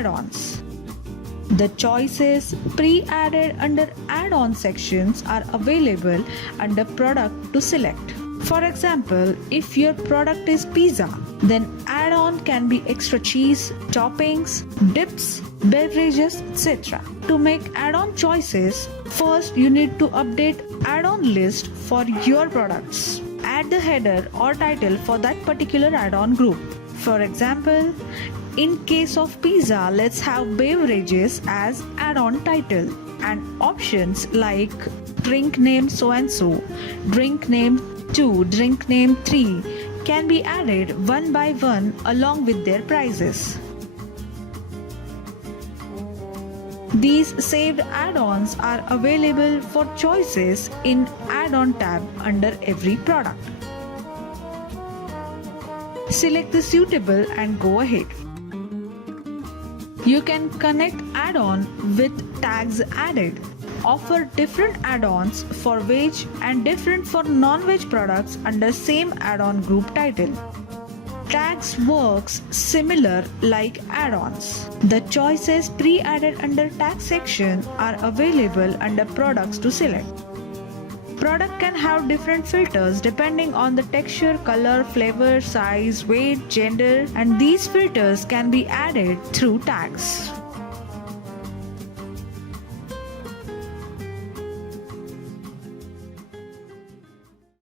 add-ons. The choices pre-added under add-on sections are available under product to select. For example, if your product is pizza, then add-on can be extra cheese, toppings, dips, beverages, etc. To make add-on choices, first you need to update add-on list for your products. Add the header or title for that particular add-on group. For example, in case of pizza, let's have beverages as add-on title and options like drink name so and so, drink name 2, drink name 3 can be added one by one along with their prices. These saved add-ons are available for choices in add-on tab under every product. Select the suitable and go ahead. You can connect add-on with tags added. Offer different add-ons for veg and different for non-veg products under same add-on group title. Tags works similar like add-ons. The choices pre-added under tag section are available under products to select. Product can have different filters depending on the texture, color, flavor, size, weight, gender, and these filters can be added through tags.